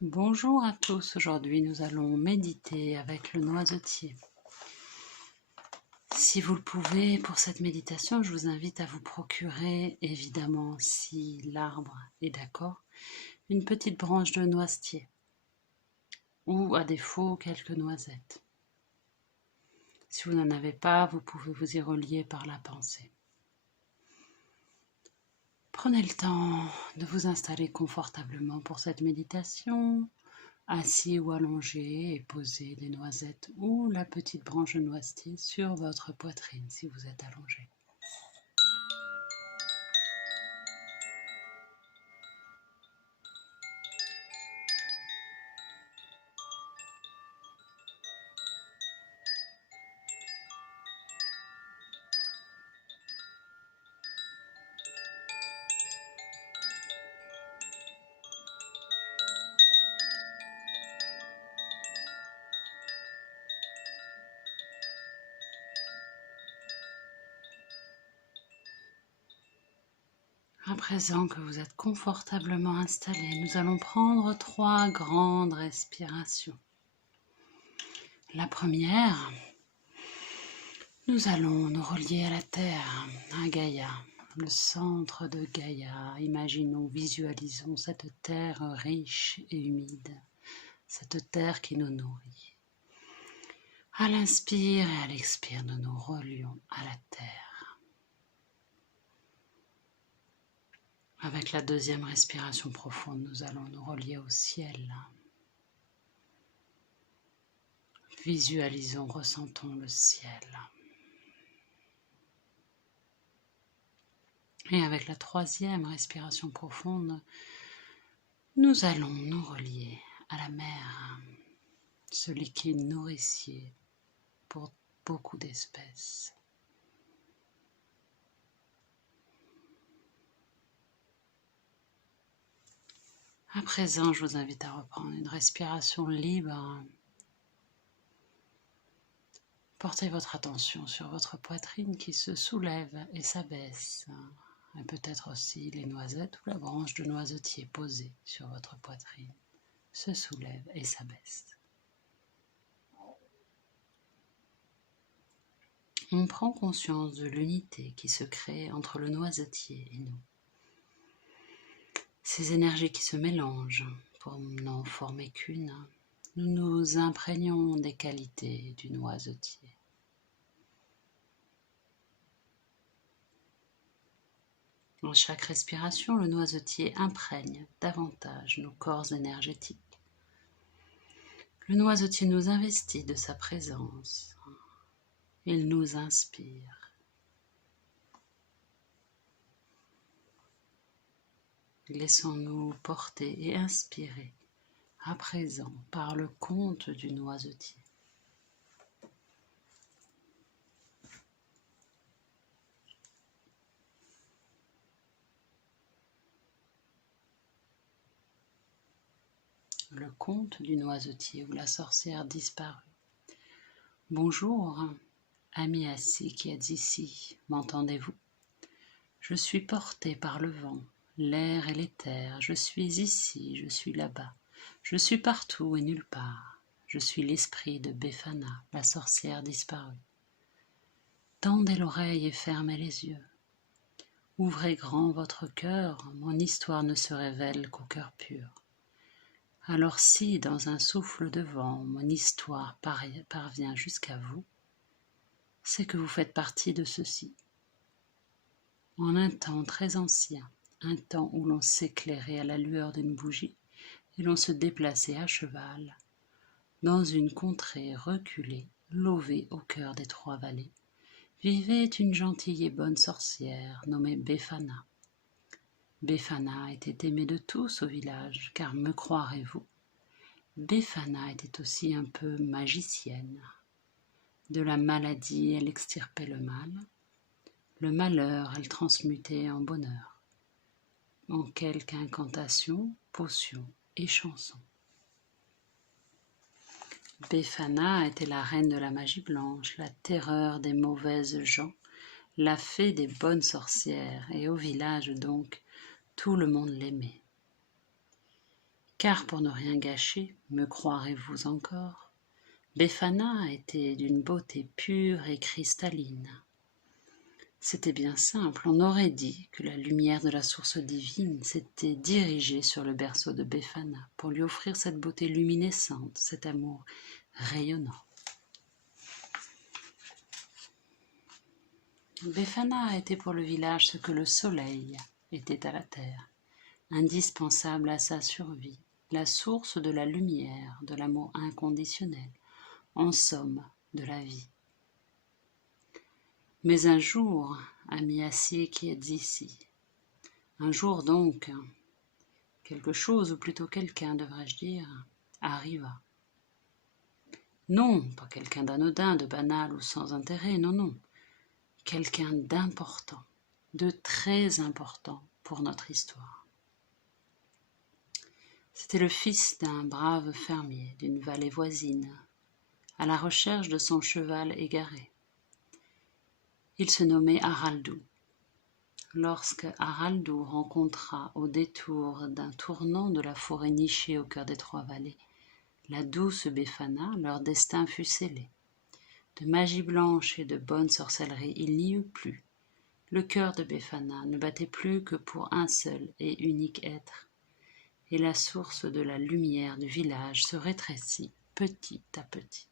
Bonjour à tous, aujourd'hui nous allons méditer avec le noisetier. Si vous le pouvez, pour cette méditation, je vous invite à vous procurer, évidemment, si l'arbre est d'accord, une petite branche de noisetier ou à défaut quelques noisettes. Si vous n'en avez pas, vous pouvez vous y relier par la pensée. Prenez le temps de vous installer confortablement pour cette méditation. Assis ou allongé et posez les noisettes ou la petite branche de noisetier sur votre poitrine si vous êtes allongé. À présent que vous êtes confortablement installé, nous allons prendre 3 grandes respirations. La première, nous allons nous relier à la Terre, à Gaïa, le centre de Gaïa. Imaginons, visualisons cette terre riche et humide, cette terre qui nous nourrit. À l'inspire et à l'expire, nous nous relions à la terre. Avec la deuxième respiration profonde, nous allons nous relier au ciel. Visualisons, ressentons le ciel. Et avec la troisième respiration profonde, nous allons nous relier à la mer, ce liquide nourricier pour beaucoup d'espèces. À présent, je vous invite à reprendre une respiration libre. Portez votre attention sur votre poitrine qui se soulève et s'abaisse. Et peut-être aussi les noisettes ou la branche de noisetier posée sur votre poitrine se soulève et s'abaisse. On prend conscience de l'unité qui se crée entre le noisetier et nous. Ces énergies qui se mélangent pour n'en former qu'une, nous nous imprégnons des qualités du noisetier. En chaque respiration, le noisetier imprègne davantage nos corps énergétiques. Le noisetier nous investit de sa présence. Il nous inspire. Laissons-nous porter et inspirer à présent par le conte du noisetier. Le conte du noisetier ou la sorcière disparue. Bonjour, ami assis qui êtes ici, m'entendez-vous? Je suis porté par le vent, l'air et l'éther, je suis ici, je suis là-bas, je suis partout et nulle part, je suis l'esprit de Befana, la sorcière disparue. Tendez l'oreille et fermez les yeux. Ouvrez grand votre cœur, mon histoire ne se révèle qu'au cœur pur. Alors si, dans un souffle de vent, mon histoire parvient jusqu'à vous, c'est que vous faites partie de ceci. En un temps très ancien, un temps où l'on s'éclairait à la lueur d'une bougie et l'on se déplaçait à cheval, dans une contrée reculée, levée au cœur des 3 vallées, vivait une gentille et bonne sorcière nommée Befana. Befana était aimée de tous au village, car me croirez-vous, Befana était aussi un peu magicienne. De la maladie, elle extirpait le mal. Le malheur, elle transmutait en bonheur, en quelque incantation, potion et chanson. Befana était la reine de la magie blanche, la terreur des mauvaises gens, la fée des bonnes sorcières, et au village donc, tout le monde l'aimait. Car pour ne rien gâcher, me croirez-vous encore, Befana était d'une beauté pure et cristalline. C'était bien simple, on aurait dit que la lumière de la source divine s'était dirigée sur le berceau de Befana pour lui offrir cette beauté luminescente, cet amour rayonnant. Befana était pour le village ce que le soleil était à la terre, indispensable à sa survie, la source de la lumière, de l'amour inconditionnel, en somme, de la vie. Mais un jour, ami assis qui êtes ici, un jour donc, quelque chose, ou plutôt quelqu'un, devrais-je dire, arriva. Non, pas quelqu'un d'anodin, de banal ou sans intérêt, non, non. Quelqu'un d'important, de très important pour notre histoire. C'était le fils d'un brave fermier d'une vallée voisine, à la recherche de son cheval égaré. Il se nommait Haraldou. Lorsque Haraldou rencontra au détour d'un tournant de la forêt nichée au cœur des Trois-Vallées la douce Befana, leur destin fut scellé. De magie blanche et de bonne sorcellerie il n'y eut plus. Le cœur de Befana ne battait plus que pour un seul et unique être, et la source de la lumière du village se rétrécit petit à petit.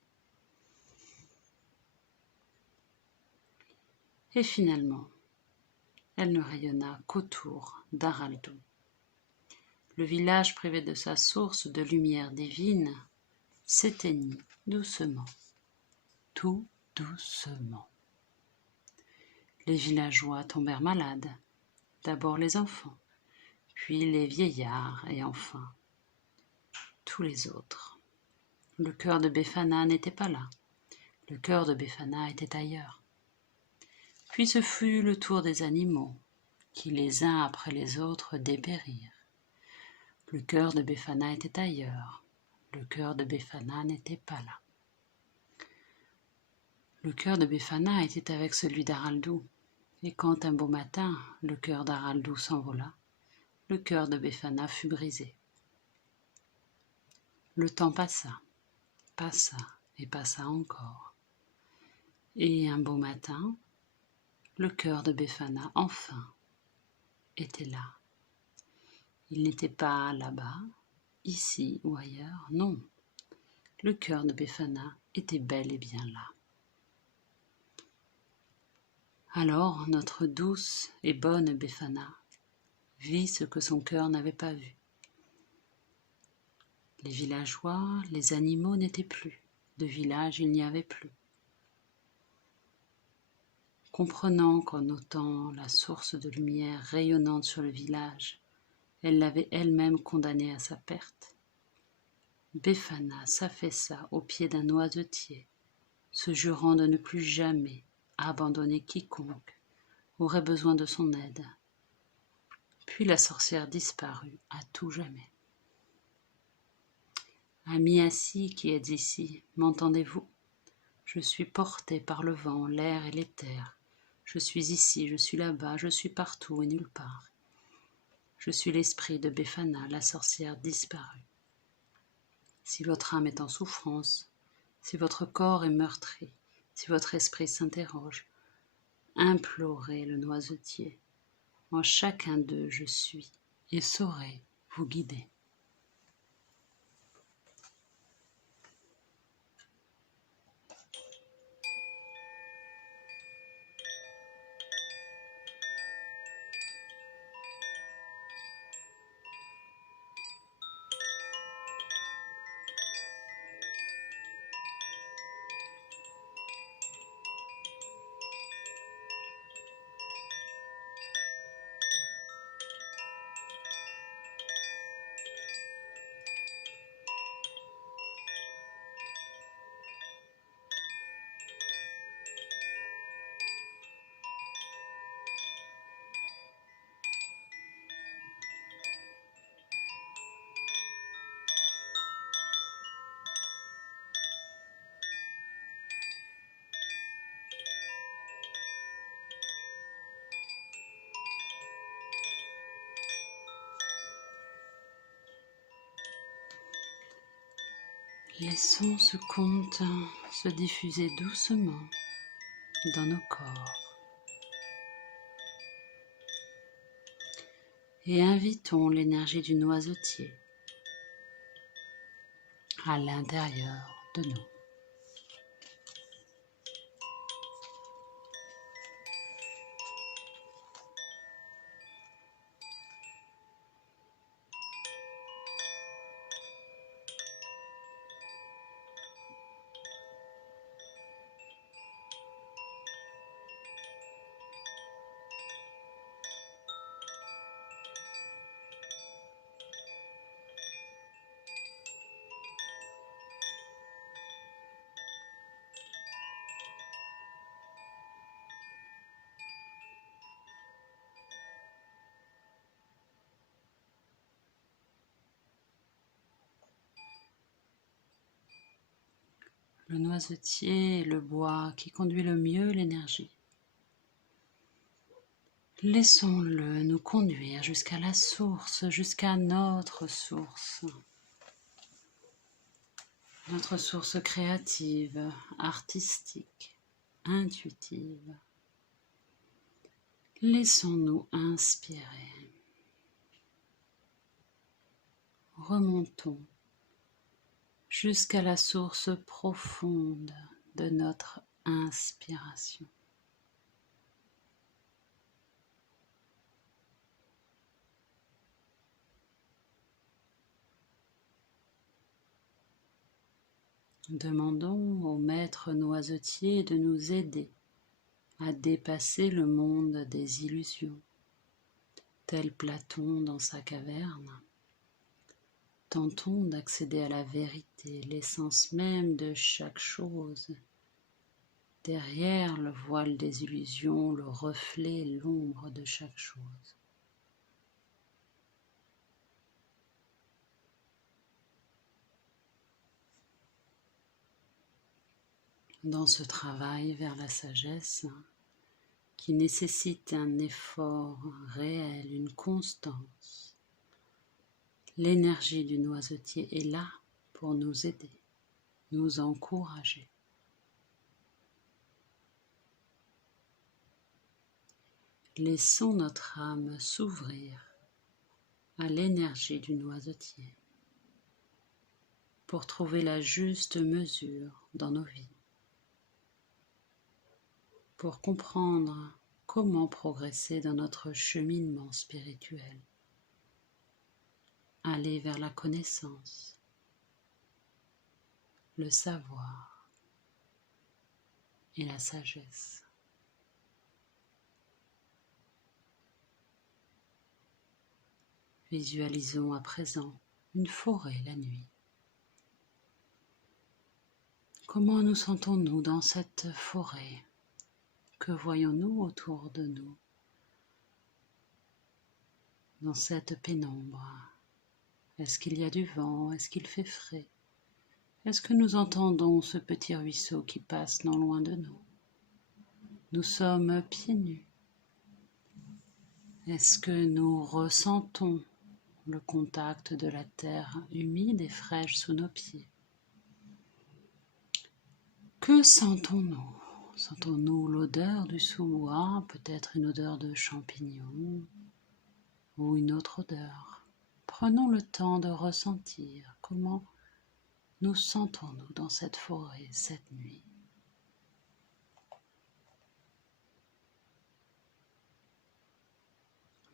Et finalement, elle ne rayonna qu'autour d'Haraldou. Le village privé de sa source de lumière divine s'éteignit doucement, tout doucement. Les villageois tombèrent malades, d'abord les enfants, puis les vieillards et enfin tous les autres. Le cœur de Befana n'était pas là, le cœur de Befana était ailleurs. Puis ce fut le tour des animaux, qui les uns après les autres dépérirent. Le cœur de Befana était ailleurs, le cœur de Befana n'était pas là. Le cœur de Befana était avec celui d'Haraldou, et quand un beau matin le cœur d'Haraldou s'envola, le cœur de Befana fut brisé. Le temps passa, passa et passa encore. Et un beau matin, le cœur de Befana, enfin, était là. Il n'était pas là-bas, ici ou ailleurs, non. Le cœur de Befana était bel et bien là. Alors notre douce et bonne Befana vit ce que son cœur n'avait pas vu. Les villageois, les animaux n'étaient plus, de village il n'y avait plus. Comprenant qu'en ôtant la source de lumière rayonnante sur le village, elle l'avait elle-même condamné à sa perte, Befana s'affaissa au pied d'un noisetier, se jurant de ne plus jamais abandonner quiconque aurait besoin de son aide. Puis la sorcière disparut à tout jamais. Ami assis qui êtes ici, m'entendez-vous? Je suis porté par le vent, l'air et l'éther. Je suis ici, je suis là-bas, je suis partout et nulle part. Je suis l'esprit de Befana, la sorcière disparue. Si votre âme est en souffrance, si votre corps est meurtri, si votre esprit s'interroge, implorez le noisetier. En chacun d'eux je suis et saurai vous guider. Laissons ce conte se diffuser doucement dans nos corps et invitons l'énergie du noisetier à l'intérieur de nous. Le noisetier est le bois qui conduit le mieux l'énergie. Laissons-le nous conduire jusqu'à la source, jusqu'à notre source créative, artistique, intuitive. Laissons-nous inspirer. Remontons jusqu'à la source profonde de notre inspiration. Demandons au maître noisetier de nous aider à dépasser le monde des illusions, tel Platon dans sa caverne. Tentons d'accéder à la vérité, l'essence même de chaque chose. Derrière le voile des illusions, le reflet, l'ombre de chaque chose. Dans ce travail vers la sagesse, qui nécessite un effort réel, une constance, l'énergie du noisetier est là pour nous aider, nous encourager. Laissons notre âme s'ouvrir à l'énergie du noisetier pour trouver la juste mesure dans nos vies, pour comprendre comment progresser dans notre cheminement spirituel, aller vers la connaissance, le savoir et la sagesse. Visualisons à présent une forêt la nuit. Comment nous sentons-nous dans cette forêt? Que voyons-nous autour de nous? Dans cette pénombre, est-ce qu'il y a du vent? Est-ce qu'il fait frais? Est-ce que nous entendons ce petit ruisseau qui passe non loin de nous? Nous sommes pieds nus. Est-ce que nous ressentons le contact de la terre humide et fraîche sous nos pieds? Que sentons-nous? Sentons-nous l'odeur du sous-bois, peut-être une odeur de champignons ou une autre odeur? Prenons le temps de ressentir comment nous sentons-nous dans cette forêt cette nuit.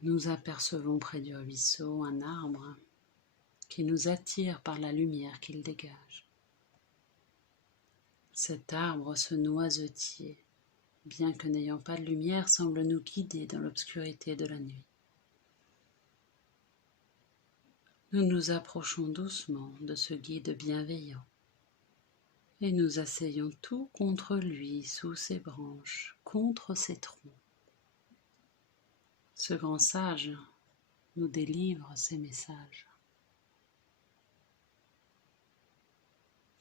Nous apercevons près du ruisseau un arbre qui nous attire par la lumière qu'il dégage. Cet arbre, ce noisetier, bien que n'ayant pas de lumière, semble nous guider dans l'obscurité de la nuit. Nous nous approchons doucement de ce guide bienveillant et nous asseyons tout contre lui, sous ses branches, contre ses troncs. Ce grand sage nous délivre ses messages.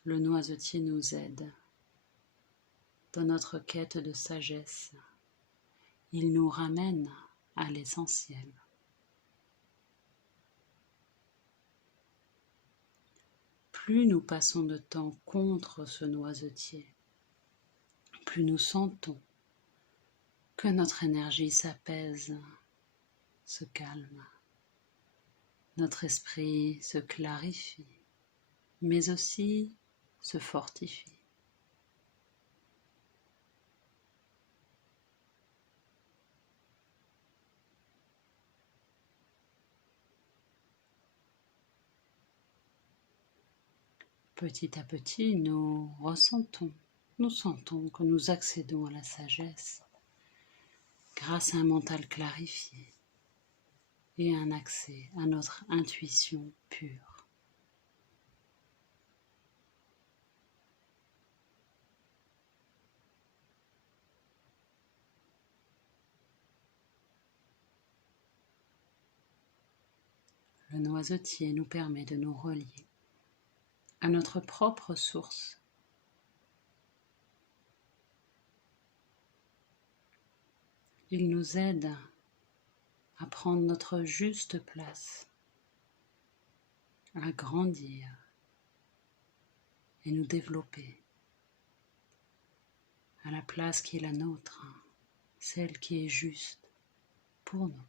Le noisetier nous aide dans notre quête de sagesse. Il nous ramène à l'essentiel. plus nous passons de temps contre ce noisetier, plus nous sentons que notre énergie s'apaise, se calme, notre esprit se clarifie, mais aussi se fortifie. Petit à petit, nous sentons que nous accédons à la sagesse grâce à un mental clarifié et un accès à notre intuition pure. Le noisetier nous permet de nous relier à notre propre source. Il nous aide à prendre notre juste place, à grandir et nous développer à la place qui est la nôtre, celle qui est juste pour nous.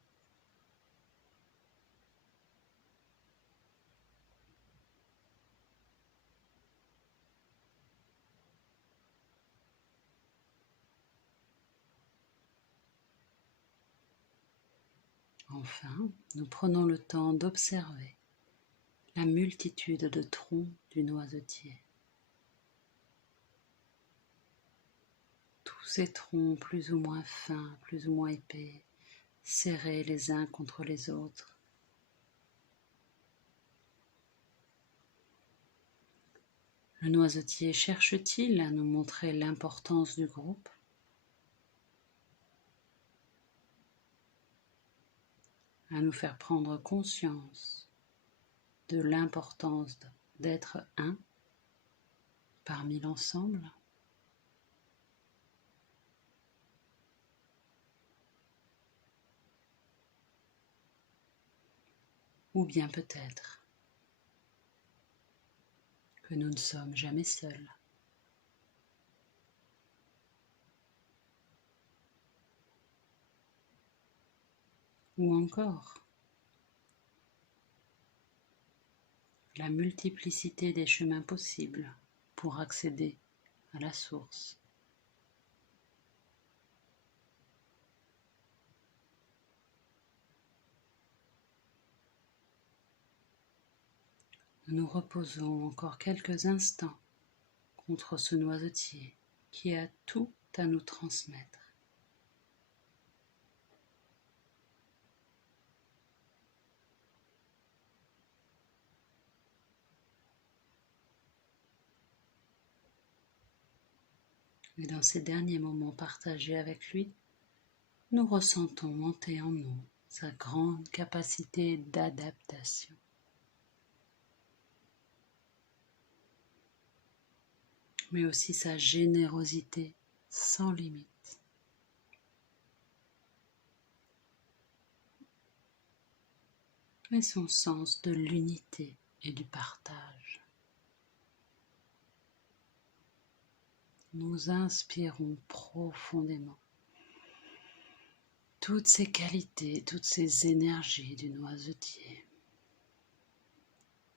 Enfin, nous prenons le temps d'observer la multitude de troncs du noisetier. Tous ces troncs plus ou moins fins, plus ou moins épais, serrés les uns contre les autres. Le noisetier cherche-t-il à nous montrer l'importance du groupe ? À nous faire prendre conscience de l'importance d'être un parmi l'ensemble ? Ou bien peut-être que nous ne sommes jamais seuls. Ou encore, la multiplicité des chemins possibles pour accéder à la source. Nous nous reposons encore quelques instants contre ce noisetier qui a tout à nous transmettre. Et dans ces derniers moments partagés avec lui, nous ressentons monter en nous sa grande capacité d'adaptation. Mais aussi sa générosité sans limite. Et son sens de l'unité et du partage. Nous inspirons profondément toutes ces qualités, toutes ces énergies du noisetier.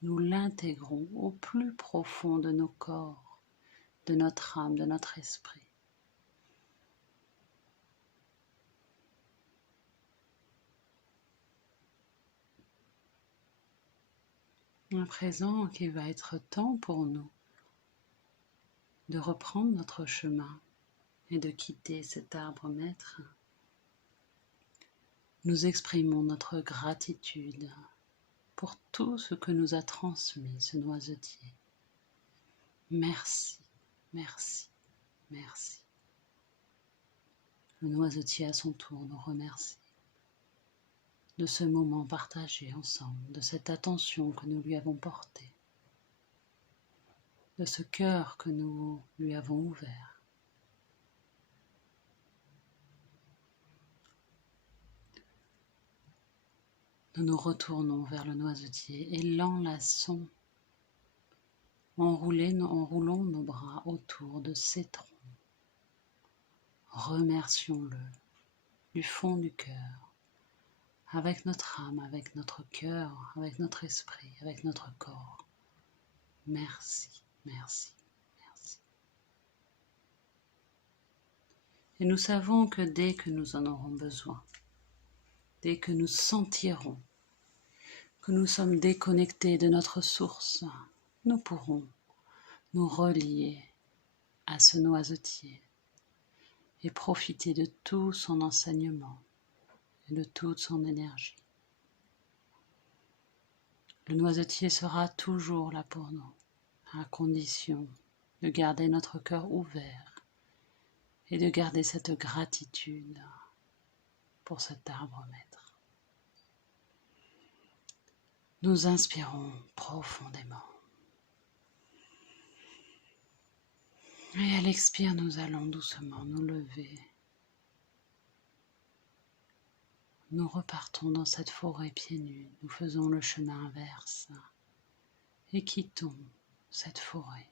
Nous l'intégrons au plus profond de nos corps, de notre âme, de notre esprit. À présent qu'il va être temps pour nous de reprendre notre chemin et de quitter cet arbre maître, nous exprimons notre gratitude pour tout ce que nous a transmis ce noisetier. Merci, merci, merci. Le noisetier à son tour nous remercie de ce moment partagé ensemble, de cette attention que nous lui avons portée, de ce cœur que nous lui avons ouvert. Nous nous retournons vers le noisetier et l'enlaçons Enroulons nos bras autour de ses troncs. Remercions-le du fond du cœur, avec notre âme, avec notre cœur, avec notre esprit, avec notre corps. Merci, merci, merci. Et nous savons que dès que nous en aurons besoin, dès que nous sentirons que nous sommes déconnectés de notre source, nous pourrons nous relier à ce noisetier et profiter de tout son enseignement et de toute son énergie. Le noisetier sera toujours là pour nous, à condition de garder notre cœur ouvert et de garder cette gratitude pour cet arbre maître. Nous inspirons profondément. Et à l'expire, nous allons doucement nous lever. Nous repartons dans cette forêt pieds nus. Nous faisons le chemin inverse et quittons cette forêt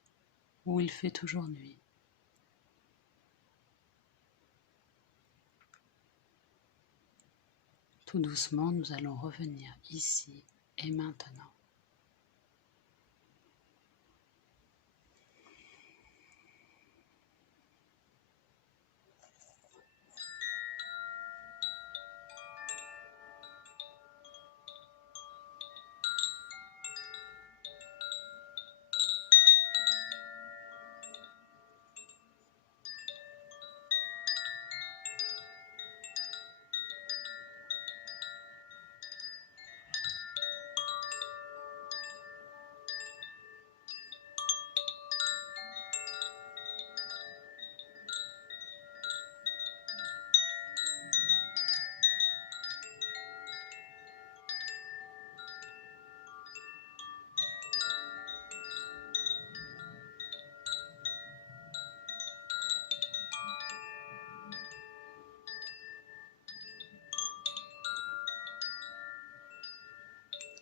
où il fait toujours nuit. Tout doucement, nous allons revenir ici et maintenant.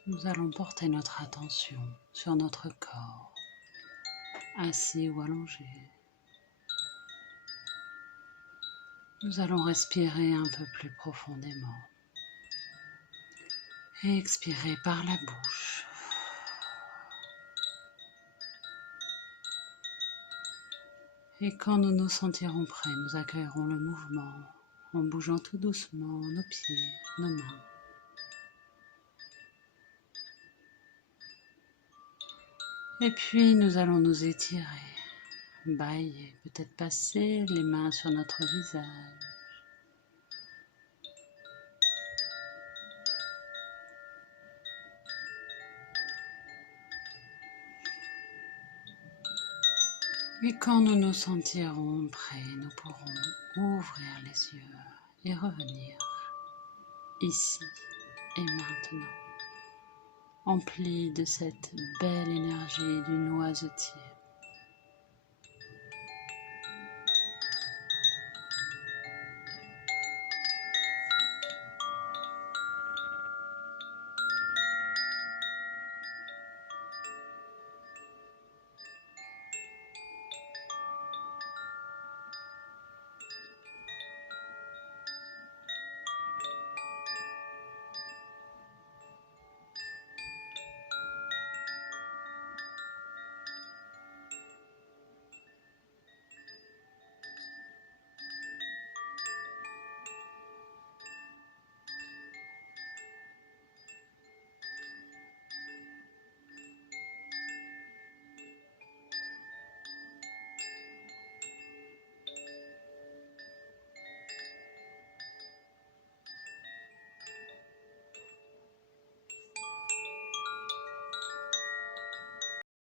Nous allons porter notre attention sur notre corps, assis ou allongé. Nous allons respirer un peu plus profondément et expirer par la bouche. Et quand nous nous sentirons prêts, nous accueillerons le mouvement en bougeant tout doucement nos pieds, nos mains. Et puis nous allons nous étirer, bâiller, peut-être passer les mains sur notre visage. Et quand nous nous sentirons prêts, nous pourrons ouvrir les yeux et revenir ici et maintenant, emplis de cette belle énergie du noisetier.